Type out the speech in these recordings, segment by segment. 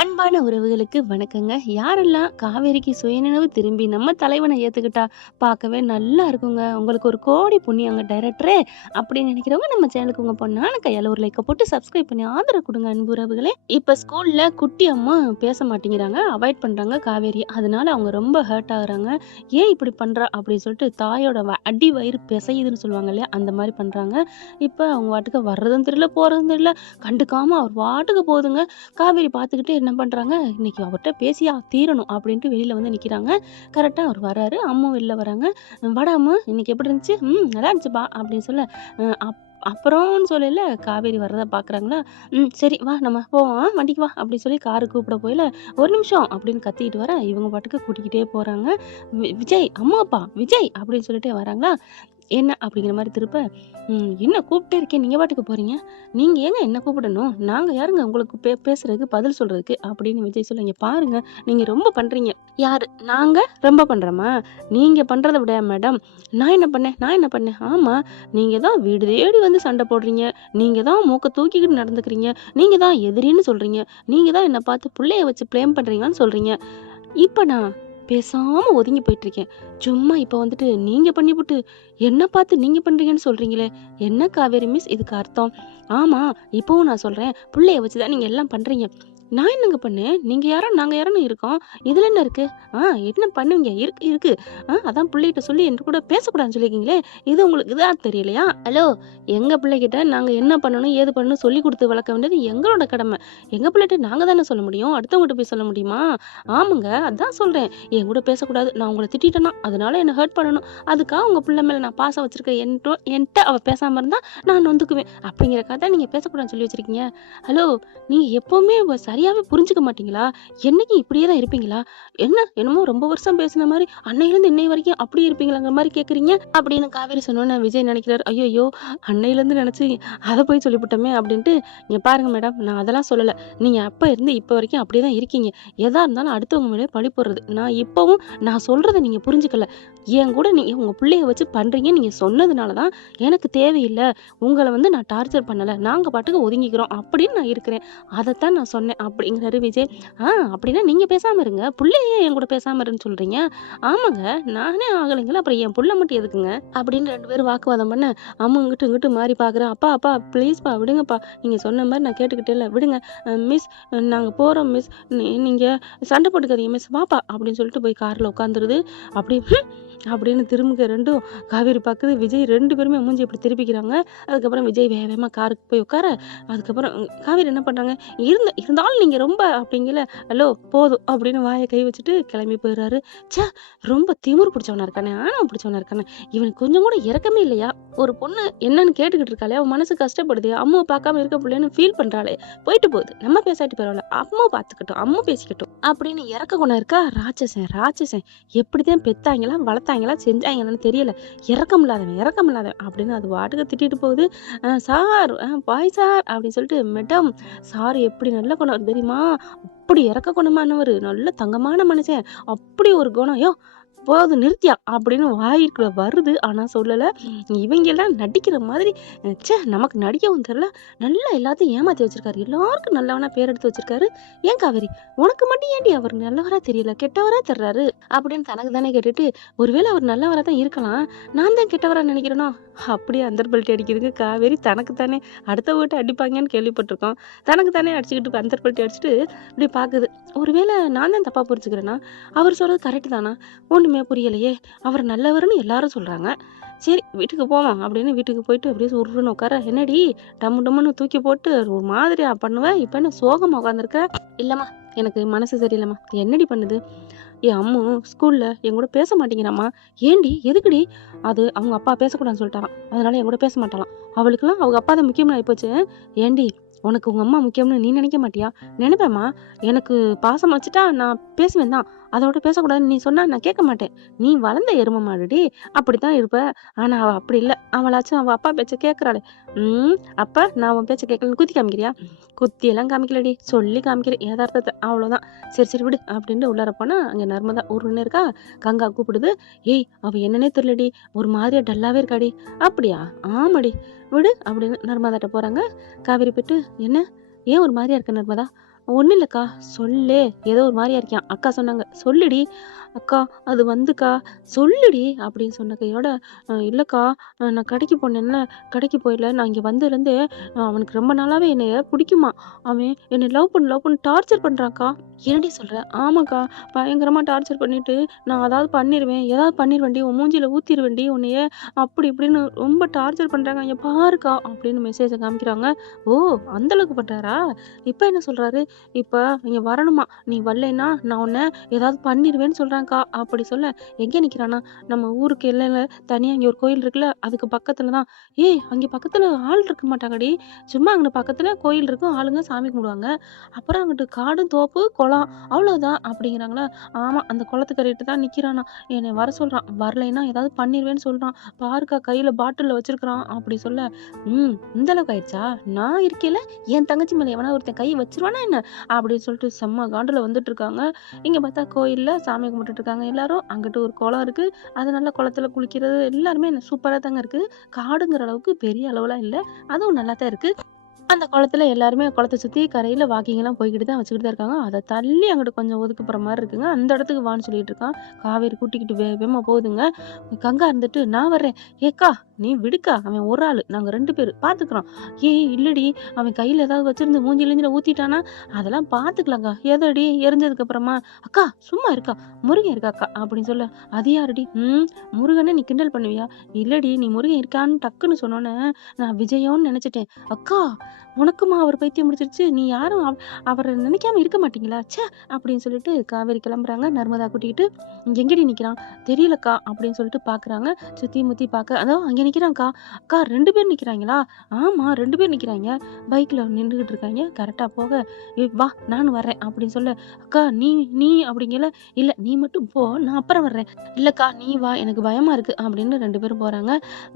அன்பான உறவுகளுக்கு வணக்கங்க. யாரெல்லாம் காவேரிக்கு சுயநினைவு திரும்பி நம்ம தலைவனை ஏத்துக்கிட்டா பார்க்கவே நல்லா இருக்குங்க. உங்களுக்கு ஒரு கோடி புண்ணியங்க டைரக்டரே அப்படின்னு நினைக்கிறவங்க நம்ம சேனலுக்கு உங்க பொண்ணான கையால ஒரு லைக்க போட்டு சப்ஸ்கிரைப் பண்ணி ஆதரவு கொடுங்க அன்பு உறவுகளே. இப்ப ஸ்கூல்ல குட்டி அம்மா பேச மாட்டேங்கிறாங்க, அவாய்ட் பண்றாங்க காவேரி. அதனால அவங்க ரொம்ப ஹர்ட் ஆகுறாங்க. ஏன் இப்படி பண்றா அப்படின்னு சொல்லிட்டு தாயோட அடி வயிறு பிசையுதுன்னு சொல்லுவாங்க இல்லையா, அந்த மாதிரி பண்றாங்க. இப்ப அவங்க வாட்டுக்கு வர்றதும் தெரியல போறதும் தெரியல, கண்டுக்காம அவர் வாட்டுக்கு போகுதுங்க. காவேரி பார்த்துக்கிட்டு என்ன பண்றாங்க, இன்னைக்கு அவர்ட்ட பேசியா தீரணும் அப்படின்ட்டு வெளியில வந்து நிக்கிறாங்க. கரெக்டா அவர் வராரு. அம்மும் வெளில வராங்க. வாடா அம்மு, இன்னைக்கு எப்படி இருந்துச்சு? நல்லா இருந்துச்சுப்பா அப்படின்னு சொல்ல, அப்புறம்னு சொல்லல காவேரி வர்றத பாக்குறாங்களா. சரி வா நம்ம போவோம், வண்டிக்கு வா அப்படின்னு சொல்லி காரு கூப்பிட போயில, ஒரு நிமிஷம் அப்படின்னு கத்திக்கிட்டு வர இவங்க பாட்டுக்கு கூட்டிக்கிட்டே போறாங்க. விஜய், அம்மா அப்பா விஜய் அப்படின்னு சொல்லிட்டே வராங்களா. என்ன அப்படிங்கிற மாதிரி திருப்ப, என்ன கூப்பிட்டே இருக்கேன், நீங்க பாட்டுக்கு போறீங்க, நீங்க ஏங்க என்ன கூப்பிடணும், நாங்க யாருங்க உங்களுக்கு பேசுறதுக்கு பதில் சொல்றதுக்கு அப்படின்னு விஜய் சொல்ல, இங்க பாருங்க நீங்க ரொம்ப பண்றீங்க. யாரு நாங்க ரொம்ப பண்றோமா? நீங்க பண்றதை விட மேடம், நான் என்ன பண்ணேன் ஆமா, நீங்க தான் வீடு தேடி வந்து சண்டை போடுறீங்க, நீங்க தான் மூக்க தூக்கிக்கிட்டு நடந்துக்கிறீங்க, நீங்க தான் எதிரின்னு சொல்றீங்க, நீங்க தான் என்ன பார்த்து புள்ளைய வச்சு ப்ளேம் பண்றீங்கன்னு சொல்றீங்க. இப்ப நான் பேசாம ஒதுங்கி போயிட்டு இருக்கேன். சும்மா இப்ப வந்துட்டு நீங்க பண்ணிப்புட்டு என்ன பார்த்து நீங்க பண்றீங்கன்னு சொல்றீங்களே, என்ன காவேரி மிஸ் இதுக்கு அர்த்தம்? ஆமா, இப்பவும் நான் சொல்றேன், புள்ளைய வச்சு தான் நீங்க எல்லாம் பண்றீங்க. நான் என்னங்க பண்ணேன்? நீங்க யாரோ நாங்க யாரோன்னு இருக்கோம். இதுல என்ன இருக்கு? என்ன பண்ணுவீங்க? இருக்கு இருக்கு. அதான் புள்ளைகிட்ட சொல்லி என்கிட்ட கூட பேசக்கூடாதுன்னு சொல்லியிருக்கீங்களே, இது உங்களுக்கு இதா தெரியலையா? ஹலோ, எங்க பிள்ளைகிட்ட நாங்க என்ன பண்ணணும், ஏது பண்ணணும் சொல்லிக் குடுத்து வளர்க்க வேண்டியது எங்களோட கடமை. எங்க பிள்ளைட்ட நாங்க தானே சொல்ல முடியும், அடுத்தவங்ககிட்ட போய் சொல்ல முடியுமா? ஆமாங்க, அதான் சொல்றேன். என் கூட பேசக்கூடாது, நான் உங்கள திட்டிட்டேனா, அதனால என்ன ஹர்ட் பண்ணணும். அதுக்காக உங்க புள்ள மேல நான் பாசம் வச்சிருக்கேன். என்ட்ட அவ பேசாம இருந்தா நான் நொந்துக்குவேன். அப்படிங்கிறக்காக தான் நீங்க பேசக்கூடாதுன்னு சொல்லி வச்சிருக்கீங்க. ஹலோ, நீங்க எப்பவுமே சரியாவே புரிஞ்சுக்க மாட்டீங்களா? என்னைக்கும் இப்படியே தான் இருப்பீங்களா? என்னமோ ரொம்ப வருஷம் பேசின மாரி அன்னையிலேருந்து இன்னை வரைக்கும் அப்படியே இருப்பீங்களாங்கிற மாரி கேட்குறீங்க அப்படின்னு காவேரி சொன்னோன்னே விஜய் நினைக்கிறாரு, ஐயோ அன்னையிலேருந்து நினைச்சு அதை போய் சொல்லிவிட்டோமே அப்படின்ட்டு. இங்க பாருங்க மேடம், நான் அதெல்லாம் சொல்லல. நீங்க அப்ப இருந்து இப்ப வரைக்கும் அப்படியே தான் இருக்கீங்க. எதா இருந்தாலும் அடுத்தவங்க மேலே பழி போடுறது. நான் சொல்றத நீங்க புரிஞ்சுக்கல. என் கூட நீங்க உங்க பிள்ளைய வச்சு பண்றீங்க நீங்க சொன்னதுனால தான் எனக்கு தேவையில்ல. உங்கள வந்து நான் டார்ச்சர் பண்ணல. நாங்க பாட்டுக்கு ஒதுங்கிக்கிறோம் அப்படின்னு நான் இருக்கிறேன். அதத்தான் நான் சொன்னேன் அப்படிங்கிறாரு விஜய். அப்படின்னா நீங்க பேசாம இருங்க. புள்ளைய என் கூட பேசாம இருன்னு சொல்றீங்க. ஆமாங்க, நானே ஆகலைங்களா, அப்புறம் என் புள்ள மட்டும் எதுக்குங்க? அப்படின்னு 2 பேரும் வாக்குவாதம் பண்ண, அம்மா இங்கிட்டு இங்கிட்டு மாறி பாக்குறேன். அப்பா அப்பா ப்ளீஸ்ப்பா விடுங்கப்பா. நீங்க சொன்ன மாதிரி நான் கேட்டுக்கிட்டே விடுங்க. மிஸ், நாங்க போறோம் மிஸ். நீங்க சண்டை போட்டுக்காதீங்க மிஸ், வாப்பா அப்படின்னு சொல்லிட்டு போய் கார்ல உட்காந்துருது. அப்படி அப்படின்னு திரும்புக ரெண்டும் காவேரி பார்க்குது. விஜய் 2 பேருமே மூஞ்சி இப்படி திருப்பிக்கிறாங்க. அதுக்கப்புறம் விஜய் வேகமா காருக்கு போய் உட்கார, அதுக்கப்புறம் காவேரி என்ன பண்றாங்க, இருந்தாலும் நீங்க ரொம்ப அப்படிங்கல, ஹலோ போதும் அப்படின்னு வாயை கை வச்சுட்டு கிளம்பி போயிடுறாரு. ச்சே, ரொம்ப திமிரு பிடிச்சவனா இருக்கானே, ஆணவம் பிடிச்சவனா இருக்கானே, இவனுக்கு கொஞ்சம் கூட இறக்கமே இல்லையா? ஒரு பொண்ணு என்னன்னு கேட்டுக்கிட்டு இருக்காளே, அவன் மனசு கஷ்டப்படுது, அம்மாவை பார்க்காம இருக்க பிள்ளைன்னு ஃபீல் பண்றாளே, போயிட்டு போகுது, நம்ம பேசாட்டி பரவாயில்ல, அம்மா பார்த்துக்கட்டும், அம்மா பேசிக்கட்டும் அப்படின்னு இறக்க குணம் இருக்கா? ராட்சசன் ராட்சசன், எப்படிதான் பெத்தாங்களா வளர்த்தாங்களா செஞ்சாங்களான்னு தெரியல, இறக்கம் இல்லாதவன் அப்படின்னு அது வாட்டுக்கு திட்டிட்டு போகுது. சார், பாய் சார் அப்படின்னு சொல்லிட்டு, மேடம் சார் எப்படி நல்ல குணம் தெரியுமா, அப்படி இறக்க குணமானவர், நல்ல தங்கமான மனுஷன், அப்படி ஒரு குணம். யோ போதும் நிறுத்தியா அப்படின்னு வாய்க்குள்ள வருது, ஆனா சொல்லல. இவங்க எல்லாம் நடிக்கிற மாதிரி, ச்சே நமக்கு நடிக்கவும் தெரியல, நல்லா எல்லாத்தையும் ஏமாத்தி வச்சிருக்காரு, எல்லாருக்கும் நல்லவனா பேர் எடுத்து வச்சிருக்காரு. ஏன் காவேரி, உனக்கு மட்டும் ஏன்டி அவர் நல்லவரா தெரியல, கெட்டவரா தர்றாரு அப்படின்னு தனக்கு தானே கேட்டுட்டு, ஒருவேளை அவர் நல்லவரா தான் இருக்கலாம், நான் தான் கெட்டவரா நினைக்கிறேனோ அப்படியே அந்தர்பல்ட்டி அடிக்குதுங்க காவேரி. தனக்கு தானே அடுத்த வீட்டை அடிப்பாங்கன்னு கேள்விப்பட்டிருக்கோம், தனக்கு தானே அடிச்சுக்கிட்டு அந்தர்பல்ட்டி அடிச்சுட்டு இப்படி பாக்குது. ஒருவேளை நான் தான் தப்பா புரிஞ்சுக்கிறேன்னா, அவர் சொல்றது கரெக்ட் தானா, ஒண்ணுமே புரியலையே, அவர் நல்லவர்னு எல்லாரும் சொல்றாங்க. சரி வீட்டுக்கு போவோம் அப்படின்னு வீட்டுக்கு போயிட்டு அப்படியே உருன்னு உட்கார, என்னடி டம்மு டம்முன்னு தூக்கி போட்டு ஒரு மாதிரியா பண்ணுவேன், இப்ப என்ன சோகமா உட்காந்துருக்க? இல்லம்மா, எனக்கு மனசு சரியில்லைம்மா. என்னடி பண்ணுது? என் அம்மு ஸ்கூல்ல என் கூட பேச மாட்டேங்கிறாம்மா. ஏண்டி எதுக்குடி? அது அவங்க அப்பா பேசக்கூடாதுன்னு சொல்லிட்டாராம், அதனால என் கூட பேச மாட்டாளாம். அவளுக்குலாம் அவங்க அப்பா தான் முக்கியம்னு ஆயிப்போச்சு. ஏண்டி, உனக்கு உங்க அம்மா முக்கியம்னு நீ நினைக்க மாட்டியா? நினைப்பேம்மா. எனக்கு பாசம் வச்சுட்டா நான் பேசுவேன் தான், அதோட பேசக்கூடாதுன்னு நீ சொன்னா நான் கேட்க மாட்டேன். நீ வளர்ந்த எரும மாடுடி, அப்படித்தான் இருப்ப. ஆனா அவ அப்படி இல்லை, அவளாச்சும் அவ அப்பா பேச்ச கேட்கறாளே. அப்ப நான் அவன் பேச்ச கேட்கலன்னு குத்தி காமிக்கிறியா? குத்தி எல்லாம் காமிக்கலடி, சொல்லி காமிக்கிறேன் யதார்த்தத்தை, அவ்வளவுதான். சரி சரி விடு அப்படின்ட்டு உள்ளார போனா அங்க நர்மதா ஒருன்னு இருக்கா. கங்கா கூப்பிடுது. ஏய் அவ என்னன்னே தெரியலடி, ஒரு மாதிரியா டல்லாவே இருக்காடி. அப்படியா? ஆமாடி, விடு அப்படின்னு நர்மதாட்ட போறாங்க. காவேரி போயிட்டு, என்ன ஏன் ஒரு மாதிரியா இருக்க நர்மதா? ஒண்ணும் இல்லக்கா. சொல்லு. ஏதோ ஒரு மாரியா இருக்கியான். அக்கா சொன்னாங்க. சொல்லுடி. அக்கா அது வந்துக்கா. சொல்லுடி அப்படின்னு சொன்ன கையோட, இல்லக்கா நான் கடைக்கு போனேன்ல, கடைக்கு போயில நான் இங்க வந்ததுலேருந்து அவனுக்கு ரொம்ப நாளாவே என்னைய புடிக்குமாம். அவன் என்னை லவ் பண்ணி டார்ச்சர் பண்றான்க்கா. என்னடி சொல்ற? ஆமாக்கா. பயங்கரமா டார்ச்சர் பண்ணிட்டு, நான் அதாவது பண்ணிருவேன். ஏதாவது பண்ணிருவேன்டி. உன் மூஞ்சில ஊத்திருவேன்டி உன்னைய. அப்படி இப்படின்னு ரொம்ப டார்ச்சர் பண்றாங்க. இங்க பாருக்கா அப்படின்னு மெசேஜ காமிக்கிறாங்க. ஓ! அந்த அளவுக்கு பண்றாரா? இப்ப என்ன சொல்றாரு? இப்ப இங்க வரணுமா. நீ வரலைன்னா நான் உன்ன ஏதாவது பண்ணிருவேன்னு சொல்றான்க்கா. அப்படி சொல்ல எங்க நிக்கிறான்னா, நம்ம ஊருக்கு எல்லையில தனியா இங்க ஒரு கோயில் இருக்குல்ல, அதுக்கு பக்கத்துல தான். ஏய் அங்க பக்கத்துல ஆள் இருக்க மாட்டாங்கடி. சும்மா அங்கன பக்கத்துல கோயில் இருக்கும். ஆளுங்க சாமி கும்பிடுவாங்க. அப்புறம் அங்கிட்டு காடும், தோப்பு, குளம் அவ்வளோதான் அப்படிங்கிறாங்களா. ஆமா அந்த குளத்துக்கரையிட்ட தான் நிக்கிறானாம். என்னைய வர சொல்றான். வரலைன்னா ஏதாவது பண்ணிருவேன்னு சொல்றான். பாருக்கா கையில பாட்டில்ல வச்சிருக்கிறான். அப்படி சொல்ல, இந்த அளவுக்கு ஆயிடுச்சா? நான் இருக்கையில என் தங்கச்சி மேல எவனா ஒருத்தன் கை வச்சிருவானா என்ன? அப்படின்னு சொல்லிட்டு செம்ம காண்டுல வந்துட்டு இருக்காங்க. இங்க பார்த்தா கோயில்ல சாமி கும்பிட்டுட்டு இருக்காங்க எல்லாரும். அங்கிட்டு ஒரு குளம் இருக்கு. அதனால குளத்துல குளிக்கிறது எல்லாருமே சூப்பரா தாங்க இருக்கு. காடுங்கிற அளவுக்கு பெரிய அளவுலாம் இல்ல. அதுவும் நல்லா தான் இருக்கு. அந்த குளத்துல எல்லாருமே குளத்த சுத்தி கரையில வாக்கிங்லாம் போய்க்கிட்டு தான் வச்சுக்கிட்டு தான் இருக்காங்க. அத தள்ளி அங்கிட்டு கொஞ்சம் ஒதுக்குப்புற மாரி இருக்குங்க. அந்த இடத்துக்கு வான்னு சொல்லிட்டு இருக்கான். காவேரி கூட்டிக்கிட்டு வேகமா போகுதுங்க. கங்கா இருந்துட்டு, "நான் வர்றேன். ஏக்கா நீ விடுக்கா. அவன் ஒரு ஆளு. நாங்க 2 பேரு பார்த்துக்குறோம்." "ஏய் இல்லடி. அவன் கையில ஏதாவது வச்சிருந்து மூஞ்சில கீஞ்சில ஊத்திட்டானா? அதெல்லாம் பார்த்துக்கலாம்க்கா." "எதடி? எரிஞ்சதுக்கு அப்புறமா?" "அக்கா சும்மா இருக்கா. முருகன் இருக்காக்கா." அப்படின்னு சொல்ல, "அது யாருடி?" முருகன நீ கிண்டல் பண்ணுவியா?" "இல்லடி நீ முருகன் இருக்கான்னு டக்குன்னு சொன்னோனே, நான் விஜயோன்னு நெனச்சுட்டேன்." "அக்கா உனக்குமா அவர் பைத்தியம் பிடிச்சிருச்சு? நீ யாரும் அவர நினைக்காம இருக்க மாட்டீங்களா? ச்சே!" அப்படின்னு சொல்லிட்டு காவேரி கிளம்புறாங்க. நர்மதா கூட்டிக்கிட்டு. "எங்கடி நிக்கிறான்?" "தெரியலக்கா" அப்படின்னு சொல்லிட்டு பார்க்குறாங்க. சுத்தி முத்தி பார்க்க, அதோ அங்க நிக்கிறான்க்கா. "அக்கா 2 பேர் நிக்கிறாங்களா?" "ஆமா 2 பேர் நிக்கிறாங்க. பைக்ல நின்னுகிட்டு இருக்காய்ங்க." கரெக்ட்டா போக, "ஏய் வா நானும் வர்றேன்" அப்படின்னு சொல்ல, "அக்கா நீ நீ" அப்படிங்கல. "இல்ல நீ மட்டும் போ. நான் அப்புறம் வர்றேன்." "இல்லக்கா நீ வா. எனக்கு பயமா இருக்கு" அப்படின்னு 2 பேரும் போறாங்க.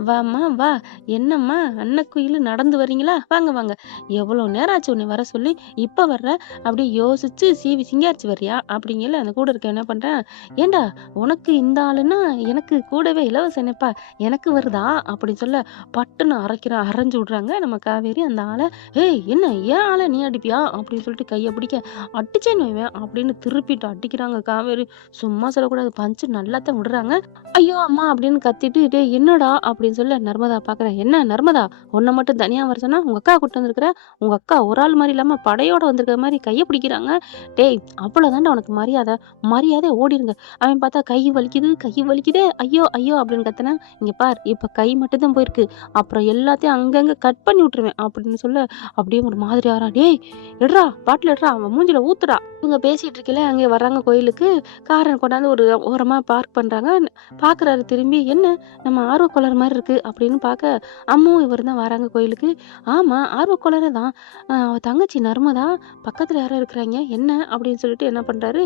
"வாம்மா வா. என்னம்மா அன்னக்குயிலு நடந்து வர்றீங்களா? வாங்க வாங்க. எவ்வளோ நேரம் ஆச்சு உன்னை வர சொல்லி, இப்ப வர்ற? அப்படியே யோசிச்சு சீவி சிங்காரிச்சு வர்றியா?" அப்படிங்கல. அந்த கூட இருக்க என்ன பண்றேன், "ஏன்டா உனக்கு இந்த ஆளுன்னா, எனக்கு கூடவே இலவச இணைப்பா எனக்கு வருதா?" அப்படின்னு சொல்ல, பட்டுன்னு அரைஞ்சு விடுறாங்க நம்ம காவேரி அந்த ஆள. "ஏய் என்ன என் ஆள நீ அடிப்பியா?" அப்படின்னு சொல்லிட்டு கைய பிடிக்க, "அடிச்சேன்னு வைவேன்" அப்படின்னு திருப்பிட்டு அடிக்கிறாங்க காவேரி. சும்மா சொல்லக்கூடாது. பஞ்ச் நல்லாத்தான் விடுறாங்க. "ஐயோ! அம்மா" அப்படின்னு கத்திட்டு, "டேய் என்னடா?" அப்படின்னு சொல்ல நர்மதா பார்க்குறேன். "என்ன நர்மதா? உன்ன மட்டும் தனியா வர சொன்னா, உங்க அக்காவ கூட்டிட்டு வந்திருக்கிற? உங்க அக்கா ஒரு ஆள் மாரி இல்லாம படையோட வந்திருக்கிற மாரி கைய பிடிக்கிறாங்க. டேய் அவ்வளோதான்டா உனக்கு மரியாதை. மரியாதையா ஓடிருங்க." அவன் பார்த்தா கை வலிக்குது, கை வலிக்குதே. "ஐயோ! ஐயோ!" அப்படின்னு கத்துனேன். "இங்க பார் இப்ப கை மட்டும் தான் போயிருக்கு. அப்புறம் எல்லாத்தையும் அங்கங்க கட் பண்ணி விட்டுருவேன்" அப்படின்னு சொல்ல, அப்படியே ஒரு மாதிரி ஆகுறான். "டேய் எட்றா பாட்டில் எட்றா, அவன் மூஞ்சில ஊத்துடா." இவங்க பேசிட்டு இருக்கையில அங்கே வர்றாங்க கோயிலுக்கு. கார கொண்டாந்து ஒரு ஓரமா பார்க் பண்றாங்க. பார்க்குறாரு திரும்பி, "என்ன நம்ம ஆர்வக்கோளாறு மாரி இருக்கு" அப்படின்னு பார்க்க, அம்மும் இவரும் தான் வராங்க கோயிலுக்கு. "ஆமா ஆர்வக்கோளாறு தான். அவ தங்கச்சி நர்மதா பக்கத்துல யாரோ இருக்கிறாய்ங்க. என்ன?" அப்படின்னு சொல்லிட்டு என்ன பண்றாரு,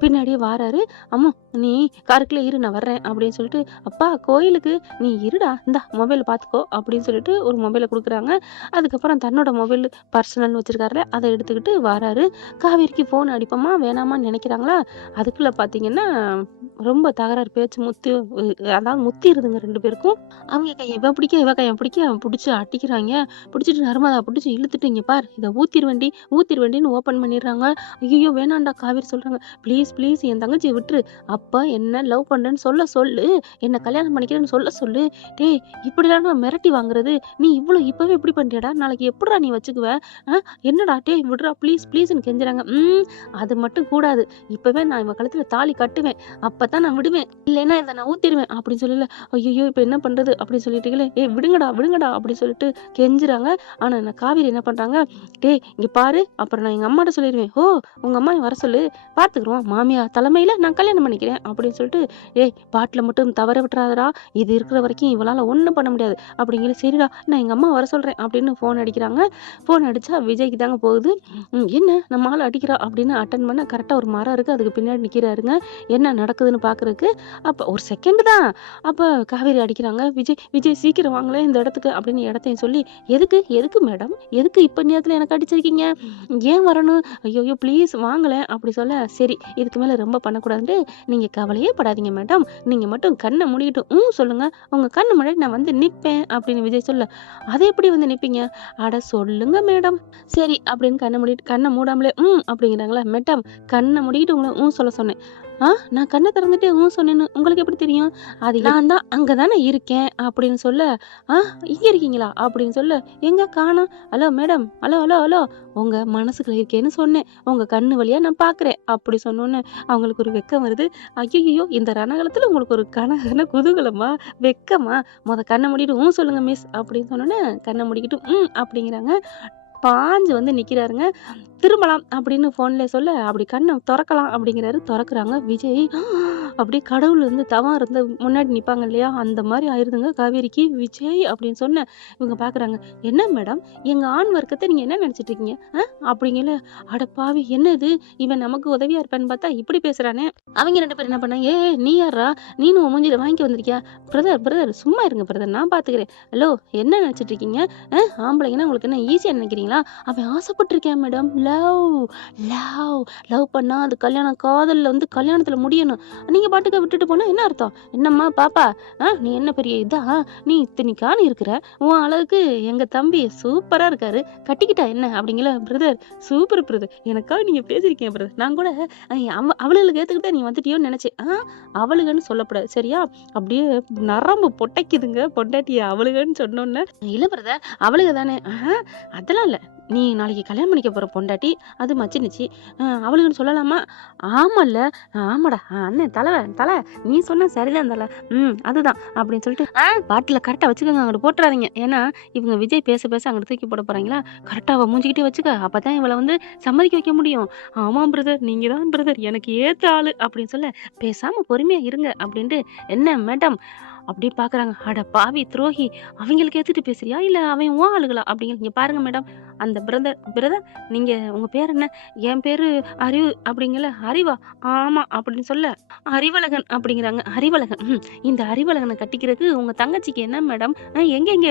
பின்னாடியே வாராரு. "அம்மு நீ காருக்குள்ளே இரு நான் வர்றேன்" அப்படின்னு சொல்லிட்டு, "அப்பா கோயிலுக்கு நீ இருடா, இந்தா மொபைல பார்த்துக்கோ" அப்படின்னு சொல்லிட்டு ஒரு மொபைல குடுக்குறாங்க. அதுக்கப்புறம் தன்னோட மொபைல் பர்சனல்னு வச்சிருக்காருல்ல, அத எடுத்துக்கிட்டு வாராரு. காவேரிக்கு ஃபோன் அடிப்போமா வேணாமான்னு நினைக்கிறாங்களா, அதுக்குள்ள பார்த்தீங்கன்னா, ரொம்ப தகராறு பேச்சு அதாவது முத்திருதுங்க 2 பேருக்கும். அவங்க கைய இவ பிடிக்க, இவ கைய பிடிக்க புடிச்சு அடிக்கிறாய்ங்க. புடிச்சிட்டு நர்மதா புடிச்சு இழுத்துட்டு, "இங்க பார் இத ஊத்திருவேண்டின்னு ஓப்பன் பண்ணிடுறாங்க. ஐயய்யோ! வேணான்டா காவேரி சொல்றாங்க. "ப்ளீஸ் ப்ளீஸ் என் தங்கச்சிய விட்டுரு. அப்பா என்ன லவ் பண்றேன்னு சொல்ல சொல்லு. என்ன கல்யாணம் பண்ணிக்கிறேன்னு சொல்ல சொல்லு." "டேய் இப்படிலாம்டா மிரட்டி வாங்குறது? நீ இப்பவே இப்படி பண்றியாடா? நாளைக்கு எப்புட்றா நீ வச்சுக்குவ? என்னடா டேய் விட்றா ப்ளீஸ் ப்ளீஸ்ன்னு கெஞ்சுறாங்க." அது மட்டும் கூடாது. இப்பவே நான் இவ கழுத்துல தாலி கட்டுவேன். அப்பதான் நான் விடுவேன். இல்லைன்னா இத நான் ஊத்திருவேன்." அப்படின்னு சொல்லல. ஐயய்யோ! இப்ப என்ன பண்றது? அப்படின்னு சொல்லிட்டுங்களே, "ஏய் விடுங்கடா, விடுங்கடா" அப்படின்னு சொல்லிட்டு கெஞ்சுறாங்க. ஆனா காவேரி என்ன பண்றாங்க, "டேய் இங்க பாரு, அப்புறம் நான் எங்க அம்மாட்ட சொல்லிருவேன்." "ஓ! உங்க அம்மாவ வர சொல்லு. பார்த்துக்குறோம். மாமியார் தலைமையில நான் கல்யாணம் பண்ணிக்கிறேன்." அப்படின்னு சொல்லிட்டு, "ஏய் பாட்டில மட்டும் தவற விட்டுறாதடா. இது இருக்கிற வரைக்கும் இவளால ஒண்ணும் பண்ண முடியாது." அப்படிங்கல, "சரிடா நான் எங்க அம்மாவ வர சொல்றேன்." அப்படின்னு ஃபோன் அடிக்கிறாங்க. ஃபோன் அடிச்சா விஜய்க்கு தாங்க போகுது. "என்ன நம்ம ஆள அடிக்கிறா" அப்படின்னு அட்டெண்ட் பண்ண கரெக்ட்டா ஒரு மரம் இருக்கு. அதுக்கு பின்னாடி நிக்கிறாருங்க. "என்ன நடக்குதுன்னு நடக்குதுன்னு பார்க்குறதுக்கு அப்போ ஒரு செகண்ட் தான். அப்போ காவேரி அடிக்கிறாங்க, "விஜய் விஜய் சீக்கிரம் வாங்களேன் இந்த இடத்துக்கு" அப்படின்னு இடத்தையும் சொல்லி, "எதுக்கு எதுக்கு மேடம்? எதுக்கு இப்போ நேரத்தில் எனக்கு அடிச்சிருக்கீங்க? ஏன் வரணும்? ஐயோ ப்ளீஸ் வாங்களேன்" அப்படி சொல்ல, "சரி இதுக்கு மேலே ரொம்ப பண்ணக்கூடாதுன்ட்டு நீங்கள் கவலையே படாதீங்க மேடம், நீங்கள் மட்டும் கண்ணை மூடிக்கிட்டு சொல்லுங்க, உங்கள் கண்ணு முன்னாடி நான் வந்து நிற்பேன்" அப்படின்னு விஜய் சொல்ல, "அதை எப்படி வந்து நிற்பீங்க?" "அட சொல்லுங்க மேடம்." "சரி" அப்படின்னு கண்ணை மூடிட்டு கண்ணை மூடாமலே அப்படிங்கிறாங்களா, "மேடம் கண்ணை மூடிக்கிட்டு உங்களை சொல்ல சொன்னேன்." நான் கண்ணை திறந்துட்டு சொன்னேன்னு உங்களுக்கு எப்படி தெரியும்?" "அது நான் தான் அங்கே தானே இருக்கேன்" அப்படின்னு சொல்ல, "ஆ இங்கே இருக்கீங்களா?" அப்படின்னு சொல்ல, "எங்க காணோம்." "Hello madam, hello hello hello, உங்கள் மனசுக்குள்ள இருக்கேன்னு சொன்னேன், உங்கள் கண்ணு வழியா நான் பார்க்குறேன்" அப்படி சொன்னோன்னே அவங்களுக்கு ஒரு வெக்கம் வருது. ஐயையோ, இந்த ரணகாலத்தில் உங்களுக்கு ஒரு குதூகலமா, வெக்கமா? கண்ணை மூடிட்டு சொல்லுங்க மிஸ் அப்படின்னு சொன்னோன்னே கண்ணை மூடிக்கிட்டு அப்படிங்கிறாங்க. பாஞ்சு வந்து நிக்கிறாருங்க. திரும்பலாம் அப்படின்னு ஃபோன்ல சொல்ல, அப்படி கண்ண தொறக்கலாம் அப்படிங்கிறாரு. தொறக்குறாங்க. விஜய் அப்படியே கடவுள் வந்து தவம் இருந்து முன்னாடி நிப்பாங்க இல்லையா? அந்த மாரி ஆயிருதுங்க காவேரிக்கு. "விஜய்" அப்படின்னு சொன்ன இவங்க பார்க்குறாங்க. "என்ன மேடம், எங்க ஆண் வர்க்கத்த நீங்க என்ன நெனச்சுட்டு இருக்கீங்க? அப்படிங்கல. அட பாவி! என்ன இது? இவன் நமக்கு உதவியா இருப்பான்னு பார்த்தா இப்படி பேசுறானே!" அவங்க 2 பேரும் என்ன பண்ணாங்க, "ஏய் நீ யார்றா? நீனும் உன் மூஞ்சில வாங்கிக்க வந்திருக்கியா? பிரதர் சும்மா இருங்க பிரதர், நான் பார்த்துக்கிறேன். ஹலோ என்ன நெனச்சுட்டு இருக்கீங்க? ஆம்பளைங்கன்னா உங்களுக்கு என்ன ஈஸியா நினைக்கிறீங்களா? அவன் ஆசைப்பட்டிருக்கான் மேடம். லவ் லவ் பண்ணா அது கல்யாணம், காதல்ல வந்து கல்யாணத்துல முடியணும். நீங்க பாட்டுக்கு விட்டுட்டு போனா என்ன அர்த்தம்? என்னம்மா பாப்பா, நீ என்ன பெரிய இதா? நீ இத்தனைக்கான்னு இருக்கிற, உன் அழகுக்கு எங்க தம்பி சூப்பரா இருக்காரு, கட்டிக்கிட்டா என்ன?" அப்படிங்கல. "பிரதர் சூப்பர் பிரதர், எனக்காக நீங்க பேசியிருக்கீங்க பிரதர். நான் கூட அவளுகளுக்கு ஏத்துக்கிட்ட நீ வந்துட்டியோன்னு நினைச்சேன்." அவளுகன்னு சொல்லக்கூடாது சரியா? அப்படியே நரம்பு பொட்டைக்குதுங்க பொண்டாட்டிய அவளுகன்னு சொன்னோன்னே. "இல்ல பிரதர், அவளுக தானே." அதெல்லாம் இல்ல. நீ நாளைக்கு கல்யாணம் பண்ணிக்க போற பொண்டாட்டி, அது மச்சினிச்சி. அவளுக்குன்னு சொல்லலாமா?" "ஆமால்ல, ஆமாடா அண்ணன் தல நீ சொன்னா சரிதான் தல. அதுதான்" அப்படின்னு சொல்லிட்டு, பாட்டில கரெக்டா வச்சுக்கோங்க, அங்கிட்டு போட்டுறாதீங்க. ஏன்னா இவங்க விஜய் பேச பேச அங்கிட்டு தூக்கி போட போறாங்களா, கரெக்டா அவ மூஞ்சிக்கிட்டே வச்சுக்க, அப்பதான் இவளை வந்து சம்மதிக்க வைக்க முடியும். "ஆமா பிரதர், நீங்க தான் பிரதர் எனக்கு ஏத்த ஆளு" அப்படின்னு சொல்ல, "பேசாம பொறுமையா இருங்க" அப்படின்ட்டு, "என்ன மேடம்?" அப்படி பாக்குறாங்க. "அட பாவி துரோகி, அவங்களுக்கு ஏத்துட்டு பேசுறியா இல்ல அவன் உன் ஆளுகளா?" அப்படிங்க. "இங்க பாருங்க மேடம், அந்த பிரதர் நீங்க உங்க பேர் என்ன?" "என் பேரு அறிவு" அப்படிங்கல. "அறிவா?" "ஆமா" அப்படின்னு சொல்ல, "அறிவழகன்" அப்படிங்கிறாங்க. "அறிவழகன், இந்த அறிவழகனை கட்டிக்கிறதுக்கு உங்க தங்கச்சிக்கு என்ன மேடம் எங்க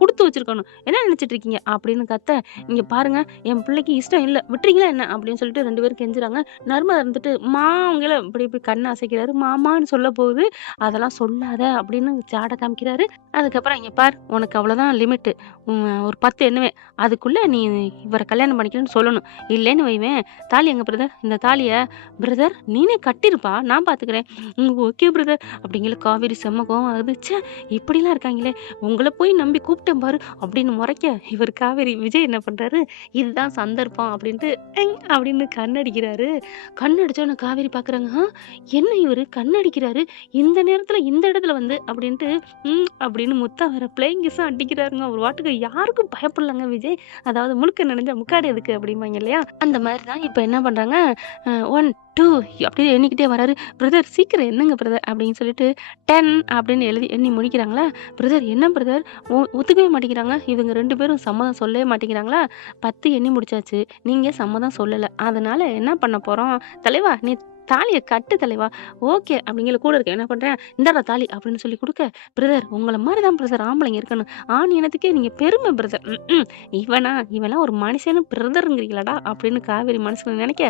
கொடுத்து வச்சிருக்கணும், என்ன நினைச்சிட்டு இருக்கீங்க?" அப்படின்னு கத்த, "இங்க பாருங்க, என் பிள்ளைக்கு இஷ்டம் இல்ல, விட்டுறீங்களா என்ன?" அப்படின்னு சொல்லிட்டு 2 பேரும் கெஞ்சுறாங்க. நர்மதா இருந்துட்டு அவங்கள இப்படி இப்படி கண்ணை அசைக்கிறாரு. மாமான்னு சொல்ல போகுது. "அதெல்லாம் சொல்லாத" அப்படின்னு ஜாட காமிக்கிறாரு. அதுக்கப்புறம், "இங்க பார், உனக்கு அவ்வளவுதான் லிமிட், ஒரு 10 எண்ணுவேன், அதுக்குள்ள நீ இவரை கல்யாணம் பண்ணிக்கணும்னு சொல்லணும். இல்லைன்னு வைவேன், தாலி எங்க பிரதர், இந்த தாலிய பிரதர் நீனே கட்டிருப்பா, நான் பாத்துக்கிறேன்." "ஓகே பிரதர்" அப்படிங்கிற. காவேரி செம்ம கோவம் ஆகுது. ச்சே, இப்படிலாம் இருக்காங்களே, உங்களை போய் நம்பி கூப்பிட்டேன் பாரு அப்படின்னு முறைக்க, இவர் காவேரி விஜய் என்ன பண்றாரு, "இதுதான் சந்தர்ப்பம்" அப்படின்ட்டு அப்படின்னு கண்ணடிக்கிறாரு. கண்ணடிச்சோன்னு காவேரி பாக்குறாங்க. என்ன இவரு கண்ணடிக்கிறாரு இந்த நேரத்துல இந்த இடத்துல வந்து அப்படின்ட்டு, அப்படின்னு முத்தா வேற பிளேயிங் கிஸ்ஸும் அடிக்கிறாருங்க. ஒரு வாட்டுக்கு யாருக்கும் பயப்படலங்க விஜய். அதாவது முழுக்க நனைஞ்சா முக்காடு எதுக்கு அப்படிம்பாங்க இல்லையா? அந்த மாதிரி தான் இப்ப என்ன பண்றாங்க, 1, 2 அப்படியே எண்ணிக்கிட்டே வராரு. "பிரதர் சீக்கிரம் என்னங்க பிரதர்" அப்படின்னு சொல்லிட்டு 10 அப்படின்னு எண்ணி முடிக்கிறாங்களா. "பிரதர் என்ன பிரதர்?" ஒத்துக்கவே மாட்டேங்கிறாங்க. இவங்க 2 பேரும் சம்மதம் சொல்லவே மாட்டேங்கிறாங்களா. 10 எண்ணி முடிச்சாச்சு, நீங்க சம்மதம் சொல்லல. அதனால என்ன பண்ண போறோம், தலைவா நீ தாலிய கட்டு தலைவா. "ஓகே" அப்படிங்கிற. கூட இருக்க என்ன பண்றேன், "இந்தாடா தாலி" அப்படின்னு சொல்லி குடுக்க, "பிரதர் உங்கள மாரி தான் பிரதர் ஆம்பளைங்க இருக்கணும். ஆண் இனத்துக்கே நீங்க பெருமை பிரதர்." இவன்லாம் ஒரு மனுஷன்னு பிரதர்ங்கிறீங்களாடா அப்படின்னு காவேரி மனசுல நினைக்க,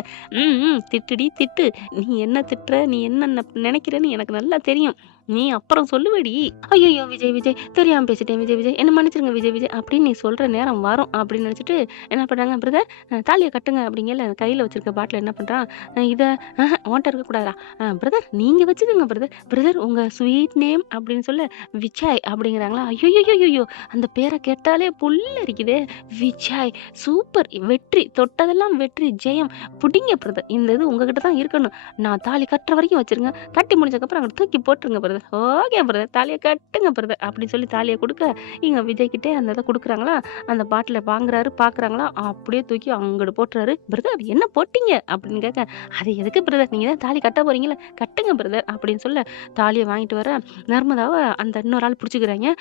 திட்டுடி திட்டு. நீ என்ன திட்டுற, நீ என்ன நினைக்கிறேன்னு எனக்கு நல்லா தெரியும். நீ அப்புறம் சொல்லுவடி." "ஐயையோ விஜய் தெரியாம பேசிட்டேன் விஜய், என்ன மன்னிச்சிருங்க விஜய் அப்படின்னு நீ சொல்ற நேரம் வரும்" அப்படின்னு நினைச்சிட்டு என்ன பண்றாங்க, "பிரதர் தாலிய கட்டுங்க" அப்படிங்கல. கையில வச்சிருக்க பாட்டில என்ன பண்றான், "இத உன்ட்ட இருக்கக்கூடாதா, பிரதர் நீங்க வச்சுக்கோங்க பிரதர் உங்க ஸ்வீட் நேம்" அப்படின்னு சொல்ல, "விஜய்" அப்படிங்கிறாங்களா. ஐயோ, அந்த பேரை கேட்டாலே புல்லரிக்குதே. விஜய் சூப்பர், வெற்றி, தொட்டதெல்லாம் வெற்றி, ஜெயம், புடிங்க பிரதர், இந்த இது உங்ககிட்ட தான் இருக்கணும். நான் தாலி கட்டுற வரைக்கும் வச்சிருங்க, கட்டி முடிஞ்சதுக்கப்புறம் அங்க தூக்கி போட்டுருங்க பிரதர் பிரதர், ஓகே பிரதர், தாலிய கட்டுங்க பிரதர் அப்படின்னு சொல்லி தாலிய குடுக்க, இங்க விஜய் கிட்டே அந்த இத குடுக்குறாங்களா, அந்த பாட்டில வாங்குறாரு, பார்க்குறாங்களா, அப்படியே தூக்கி அங்கிட்டு போட்டுறாரு. பிரதர் என்ன போட்டீங்க? அப்படின்னு கேட்க, அது எதுக்கு பிரதர்? நீங்க தான் தாலி கட்ட போறீங்கல்ல, கட்டுங்க பிரதர் அப்படின்னு சொல்ல, தாலிய வாங்கிட்டு வர நர்மதாவ அந்த இன்னொரு ஆள் புடிச்சுக்கிறாய்ங்க.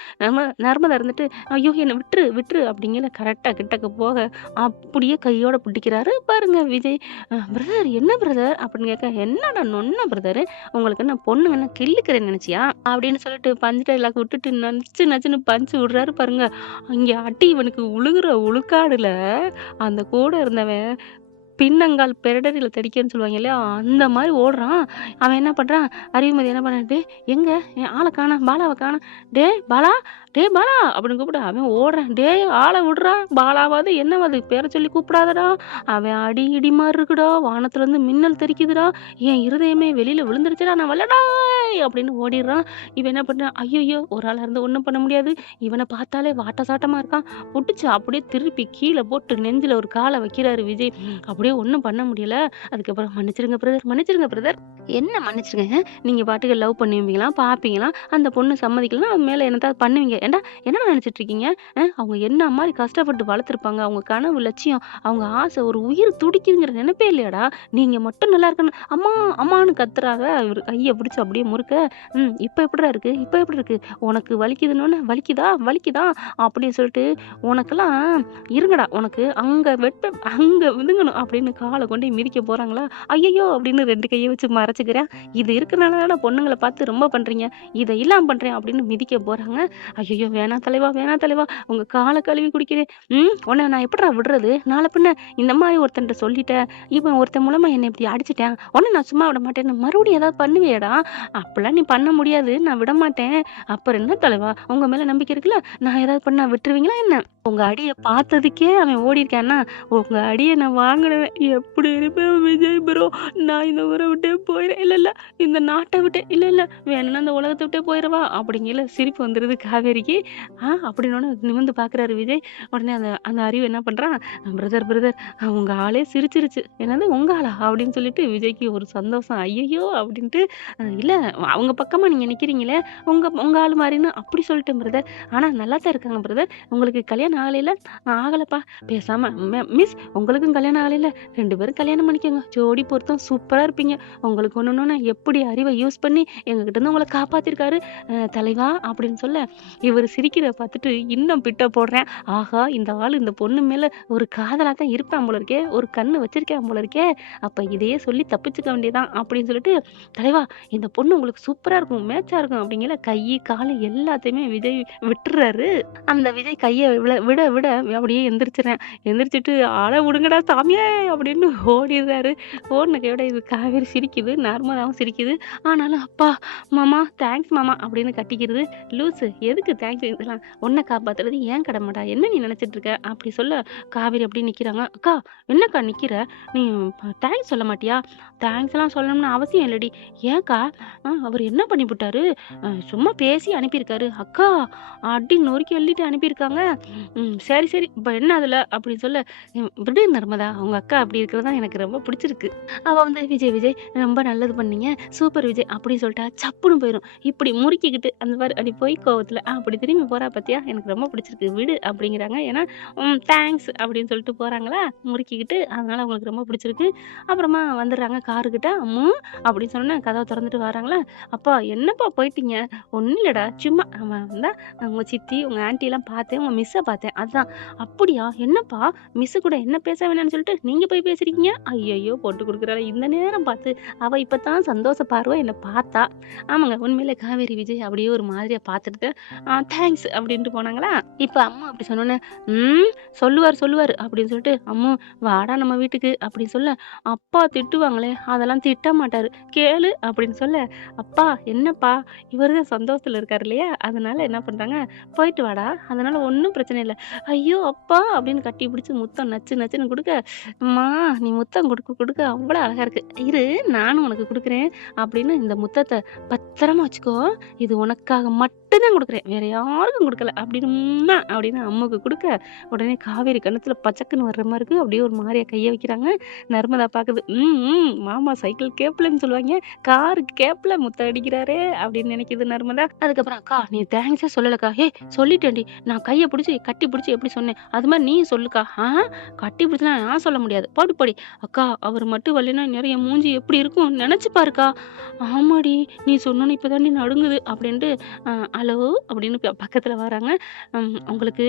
நர்மதா இருந்துட்டு, ஐயோ! என்ன விட்டுரு, விட்டுரு அப்படிங்கல கரெக்ட்டா கிட்டக்க போக, அப்படியே கையோட பிடிக்கிறாரு பாருங்க விஜய். பிரதர் என்ன பிரதர்? அப்படின்னு கேட்க, என்னடா நொண்ண பிரதரு? உங்களுக்கு என்ன பொண்ணுங்க என்ன கிள்ளுக்கிறேன்னு நெனச்சியா? அப்படின்னு சொல்லிட்டு பஞ்ச் டயலாக் விட்டுட்டு நச்சு நச்சுன்னு பஞ்ச் விடுறாரு பாருங்க. அங்க அடி இவனுக்கு உழுகுற உழுக்காடுல, அந்த கூட இருந்தவன் பின்னங்கால் பெரடரில தடிக்கன்னு சொல்லுவாங்க இல்லையா? அந்த மாரி ஓடுறான். அவன் என்ன பண்றான், அறிவுமதி என்ன பண்ணா, "டேய் எங்க? என் ஆள காணோம், பாலாவ காணோம். டேய் பாலா, டேய் பாலா" அப்படின்னு கூப்பிட அவன் ஓடுறான். "டேய் ஆள விட்றா, பாலாவாது என்னவாது பேர சொல்லி கூப்பிடாதடா. அவன் அடி இடி மாரி இருக்குடா. வானத்துலருந்து மின்னல் தெறிக்குதுடா. என் இருதயமே வெளியில விழுந்துருச்சுடா. நான் வரலடாய்" அப்படின்னு ஓடிர்றான். இவன் என்ன பண்றான், ஐய்யய்யோ! ஒரு ஆளா இருந்து ஒண்ணும் பண்ண முடியாது. இவன பார்த்தாலே வாட்ட சாட்டமா இருக்கான். புடிச்சு அப்படியே திருப்பி கீழ போட்டு நெஞ்சில ஒரு கால வைக்கிறாரு விஜய். அப்படியே ஒண்ணும் பண்ண முடியல. அதுக்கப்புறம் மன்னிச்சிடுங்க பிரதர், மன்னிச்சிடுங்க பிரதர். என்ன மன்னிச்சிடுங்க? நீங்க பாட்டுக்கு லவ் பண்ணுவீங்களாம், பார்ப்பீங்களாம். அந்த பொண்ணு சம்மதிக்கலன்னா, அவன் மேல என்னத்தாவது பண்ணுவீங்க. ஏன்டா என்னடா நெனச்சிட்டு இருக்கீங்க? அவங்க என்ன மாரி கஷ்டப்பட்டு வளர்த்துருப்பாங்க. அவங்க கனவு, லட்சியம், அவங்க ஆசை, ஒரு உயிர் துடிக்குதுங்கிற நெனப்பே இல்லையாடா? நீங்க மட்டும் நல்லா இருக்கணும். அம்மா, அம்மான்னு கத்துறாங்க. இவரு கைய பிடிச்சு அப்படியே முறுக்க, இப்ப எப்படிடா இருக்கு? இப்ப எப்படி இருக்கு? உனக்கு வலிக்குதுன்னோனே, வலிக்குதா? வலிக்குதா? அப்படின்னு சொல்லிட்டு, உனக்கெல்லாம் இருங்கடா. உனக்கு அங்க அங்க விழுங்கணும் அப்படின்னு கால கொண்டு மிதிக்க போறாங்களா? ஐயையோ! அப்படின்னு 2 கைய வச்சு மறைச்சுக்கிறேன். இது இருக்கனால தான பொண்ணுங்கள பார்த்து ரொம்ப பண்றீங்க. இத இல்லாம பண்றேன் அப்படின்னு மிதிக்க போறாங்க. ஐயையோ! வேணாம் தலைவா, வேணாம் தலைவா. உங்க கால கழுவி குடிக்கிறேன். உன்ன நான் எப்படிடா விடுறது? நாள பின்ன இந்த மாரி ஒருத்தன்ட்ட சொல்லிட்டேன். இவன் ஒருத்தன் மூலமா என்ன இப்படி அடிச்சுட்டான். உன்ன நான் சும்மா விட மாட்டேன்னு மறுபடியும் ஏதாவது பண்ணுவியேடா? அப்பலாம் நீ பண்ண முடியாது. நான் விடமாட்டேன். அப்புறம் என்ன தலைவா? உங்க மேல நம்பிக்கை இருக்குல்ல. நான் ஏதாவது பண்ணா விட்டுருவீங்களா என்ன? உங்க அடிய பார்த்ததுக்கே அவன் ஓடிருக்கான்னா, உங்க அடிய நான் வாங்குனவன் எப்படி இருப்பேன் விஜய் ப்ரோ. நான் இந்த ஊர விட்டே போயிறேன். இல்ல, இல்ல இந்த நாட்ட விட்டே இல்ல, இல்ல வேணும்னா இந்த உலகத்த விட்டே போயிறவா? அப்படிங்கையில சிரிப்பு வந்துருது காவேரிக்கு. அப்படின்னோனே நிமிர்ந்து பார்க்குறாரு விஜய். உடனே அந்த அந்த அறிவு என்ன பண்றான், பிரதர் பிரதர் உங்க ஆளே சிரிச்சிருச்சு. என்னது உங்க ஆளா? அப்படின்னு சொல்லிட்டு விஜய்க்கு ஒரு சந்தோஷம். ஐயையோ! அப்படின்ட்டு இல்ல அவங்க பக்கமா நீங்க நிக்கிறீங்களே, உங்க உங்க ஆளு மாரின்னு அப்படி சொல்லிட்டேன் பிரதர். ஆனா நல்லா தான் இருக்காங்க பிரதர். உங்களுக்கு கல்யாணம் ஆகலைல? ஆகலப்பா. பேசாம மிஸ் உங்களுக்கும் கல்யாணம் ஆகலைல? 2 பேரும் கல்யாணம் பண்ணிக்கோங்க. ஜோடி பொருத்தம் சூப்பரா இருப்பீங்க. உங்களுக்கு ஒண்ணுன்னா எப்படி அறிவை யூஸ் பண்ணி எங்ககிட்ட இருந்து உங்கள காப்பாத்திருக்காரு தலைவா அப்படின்னு சொல்ல, இவரு சிரிக்கிறத பார்த்துட்டு இன்னும் பிட்ட போடுறேன். ஆஹா! இந்த ஆளு இந்த பொண்ணு மேல ஒரு காதலா தான் இருப்பான் போல இருக்கே. ஒரு கண்ணு வச்சிருக்கான் போல இருக்கே. அப்ப இதையே சொல்லி தப்பிச்சுக்க வேண்டியதான் அப்படின்னு சொல்லிட்டு, தலைவா இந்த பொண்ணு உங்களுக்கு சூப்பரா இருக்கும். மேட்சா இருக்கும் அப்படிங்கல கை, காலு எல்லாத்தையுமே விஜய் விட்டுறாரு. அந்த விஜய் கைய விட விட அப்படியே எந்திரிச்சுறேன். எந்திரிச்சுட்டு "ஆள விடுங்கடா சாமியே!" அப்படின்னு ஓடிர்றாரு. ஓடுன கையோட இது காவேரி சிரிக்குது. நர்மதாவும் சிரிக்குது. ஆனாலும் "அப்பா, மாமா தேங்க்ஸ் மாமா" அப்படின்னு கட்டிக்கிறது. "லூசு எதுக்கு தேங்க்ஸ் இதெல்லாம்? உன்ன காப்பாத்துறது ஏன் கடமைடா. என்ன நீ நினைச்சிட்டு இருக்க?" அப்படி சொல்ல காவேரி அப்படியே நிக்கிறாங்க. "அக்கா என்னக்கா நிக்கிற? நீ தேங்க்ஸ் சொல்ல மாட்டியா?" "தேங்க்ஸ்லாம் சொல்லணும்னு அவசியம் இல்லடி." "ஏன்க்கா? அவரு என்ன பண்ணிப்புட்டாரு? சும்மா பேசி அனுப்பியிருக்காரு." "அக்கா" அடி நொறுக்கி அள்ளிட்டு அனுப்பியிருக்காங்க. சரி, சரி. இப்ப என்ன அதுல? அப்படின்னு சொல்ல, விடு நர்மதா. உங்க அக்கா அப்படி இருக்கிறது தான் எனக்கு ரொம்ப பிடிச்சிருக்கு. அவ வந்து விஜய் விஜய் ரொம்ப நல்லது பண்ணீங்க. சூப்பர் விஜய் அப்படின்னு சொல்லிட்டா சப்புன்னு போயிரும். இப்படி முறுக்கிக்கிட்டு அந்த மாரி அப்படி போய் கோவத்துல அப்படி திரும்பி போறா பாத்தியா? எனக்கு ரொம்ப பிடிச்சிருக்கு. விடு அப்படிங்கிறாங்க. ஏன்னா, தேங்க்ஸ் அப்படின்னு சொல்லிட்டு போறாங்களா, முறுக்கிக்கிட்டு. அதனால அவங்களுக்கு ரொம்ப பிடிச்சிருக்கு. அப்புறமா வந்துடுறாங்க காருகிட்ட. அப்படின்னு சொன்னோனே கதவ தொறந்துட்டு வராங்களா, "அப்பா என்னப்பா போயிட்டீங்க?" "ஒண்ணும் இல்லடா. சும்மா அவன் வந்தா உங்க சித்தி, உங்க ஆன்டிலாம் பார்த்தேன். உங்க மிஸ்ஸ பார்த்தேன். அதான்." "அப்படியா? என்னப்பா? மிஸ் கூட என்ன பேச வேணாம்னு சொல்லிட்டு நீங்க போய் பேசுறீங்க?" ஐயய்யோ! போட்டு குடுக்குறாளே. இந்த நேரம் பார்த்து அவ இப்பதான் சந்தோஷ பார்வை என்ன பார்த்தா. ஆமாங்க. உண்மையிலே காவேரி விஜய் அப்படியே ஒரு மாதிரியா பார்த்துட்டு, தேங்க்ஸ் அப்படின்ட்டு போனாங்களா, இப்ப அம்மா அப்படி சொன்னோனே, "ம் சொல்லுவாரு, சொல்லுவாரு" அப்படின்னு சொல்லிட்டு, "அம்மு வாடா நம்ம வீட்டுக்கு" அப்படின்னு சொல்ல, அப்பா திட்டுவாங்களே, அதெல்லாம் திட்ட மாட்டாரு. "கேளு" அப்படின்னு சொல்ல, "அப்பா என்னப்பா?" இவரு தான் சந்தோஷத்துல இருக்காரு இல்லையா? அதனால என்ன பண்றாங்க, "போயிட்டு வாடா. அதனால ஒண்ணும் பிரச்சனை இல்ல." ஐயோ! அப்பா அப்படின்னு கட்டி பிடிச்சு முத்தம் நச்சு நச்சுன்னு குடுக்க, அம்மா நீ முத்தம் குடுக்க குடுக்க அவ்வளோ அழகா இருக்கு. இரு நானும் தான் உனக்கு குடுக்குறேன் அப்படின்னு இந்த முத்தத்த பத்திரமா வச்சுக்கோ. இது உனக்காக மட்டும் தான் குடுக்குறேன். வேற யாருக்கும் குடுக்கல. அப்படின்னு அப்படின்னு அம்முக்கு குடுக்க, உடனே காவேரி கன்னத்துல பச்சக்குன்னு வர்ற மாரி இருக்கு. அப்படியே ஒரு மாரியா கைய வைக்கிறாங்க. நர்மதா பாக்குது. மாமா சைக்கிள் கேப்லன்னு சொல்லுவாங்க. காருக்கு கேப்ல முத்தம் அடிக்கிறாரே அப்படின்னு நினைக்குது நர்மதா. அதுக்கப்புறம் அக்கா நீ தேங்க்ஸே சொல்லலக்கா. சொல்லிட்டேன்டி. நான் கைய பிடிச்சு கட்டி பிடிச்சு எப்படி சொன்னேன் அது மாதிரி நீ சொல்லுக்கா. கட்டி பிடிச்சுலாம் நான் சொல்ல முடியாது. போடி போடி. அக்கா அவர் மட்டும் வரலைன்னா நிறைய மூஞ்சி எப்படி இருக்கும் நினைச்சு பாருக்கா. ஆமாடி நீ சொன்னோன்னு இப்பதாண்டி நடுங்குது அப்படின்ட்டு ஹலோ அப்படின்னு பக்கத்துல வராங்க. உங்களுக்கு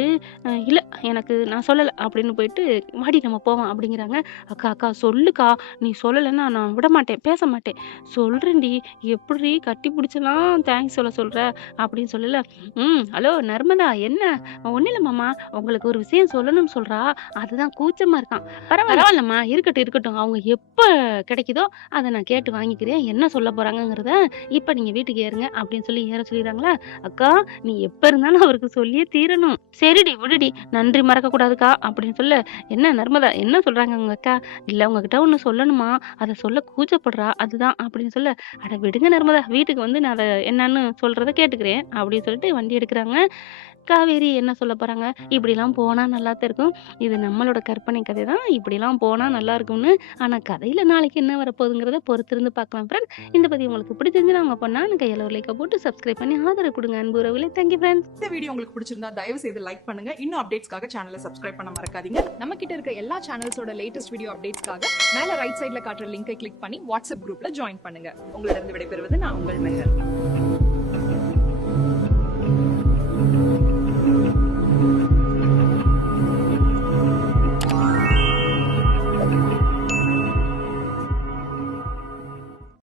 இல்ல எனக்கு நான் சொல்லல அப்படின்னு போயிட்டு வாடி நம்ம போவோம் அப்படிங்கிறாங்க. அக்கா அக்கா சொல்லுக்கா. நீ சொல்லலைன்னா நான் விட மாட்டேன் பேச மாட்டேன். சொல்றேன்டி எப்படி கட்டி பிடிச்சலாம் தேங்க்ஸ் சொல்ற அப்படின்னு சொல்லல. ஹலோ நர்மதா என்ன ஒன்னும் இல்ல மாமா உங்களுக்கு ஒரு விஷயம் சொல்லணும்னு சொல்றா. அதுதான் கூச்சமா இருக்கான். பரவாயில்லம்மா இருக்கட்டும் இருக்கட்டும். அவங்க எப்ப கிடைக்குதோ அதை நான் கேட்டு வாங்கிக்கிறேன். என்ன சொல்ல போறாங்கங்கிறத இப்ப நீங்க வீட்டுக்கு ஏறுங்க அப்படின்னு சொல்லி ஏற சொல்லிடுறாங்களா. அக்கா நீ எப்ப இருந்தாலும் அவருக்கு சொல்லியே தீரணும். சரிடி விடுடி நன்றி மறக்க கூடாதுக்கா அப்படின்னு சொல்ல. என்ன நர்மதா என்ன சொல்றாங்க உங்க அக்கா. இல்ல உங்ககிட்ட ஒண்ணு சொல்லணுமா அதை சொல்ல கூச்சப்படுறா அதுதான் அப்படின்னு சொல்ல. அட விடுங்க நர்மதா வீட்டுக்கு வந்து நான் அதை என்னன்னு சொல்றத கேட்டுக்கிறேன் அப்படின்னு சொல்லிட்டு வண்டி எடுக்கிறாங்க. காவேரி என்ன சொல்ல போறாங்க. இப்படிலாம் போனா நல்லாத்தான் இருக்கும். இது நம்மளோட கற்பனை கதை தான். இப்படிலாம் போனா நல்லா இருக்கும்னு. ஆனா கதையில நாளைக்கு என்ன வரப்போகுதுங்கிறத பொறுத்திருந்து பார்க்கலாம் ஃப்ரெண்ட்ஸ். இந்த பதிவு உங்களுக்கு பிடிச்சிருந்துச்சுன்னா உங்க பொண்ணான கையில ஒரு லைக்கை போட்டு சப்ஸ்கிரைப் பண்ணி ஆதரவு கொடுங்க அன்பு உறவுகளே. Thank you friends. இந்த வீடியோ உங்களுக்கு பிடிச்சிருந்தா தயவு செய்து லைக் பண்ணுங்க. இன்னும் அப்டேட்ஸ்க்காக சேனலை சப்ஸ்கிரைப் பண்ண மறக்காதீங்க. நம்ம கிட்ட இருக்க எல்லா சேனல்ஸோட லேட்டஸ்ட் வீடியோ அப்டேட்ஸ்க்காக மேல ரைட் சைடுல காட்டுற லிங்கை கிளிக் பண்ணி வாட்ஸ்அப் குரூப்ல ஜாயின் பண்ணுங்க. உங்களிடம் விடைபெறுவது நான் உங்கள் மெஹர்.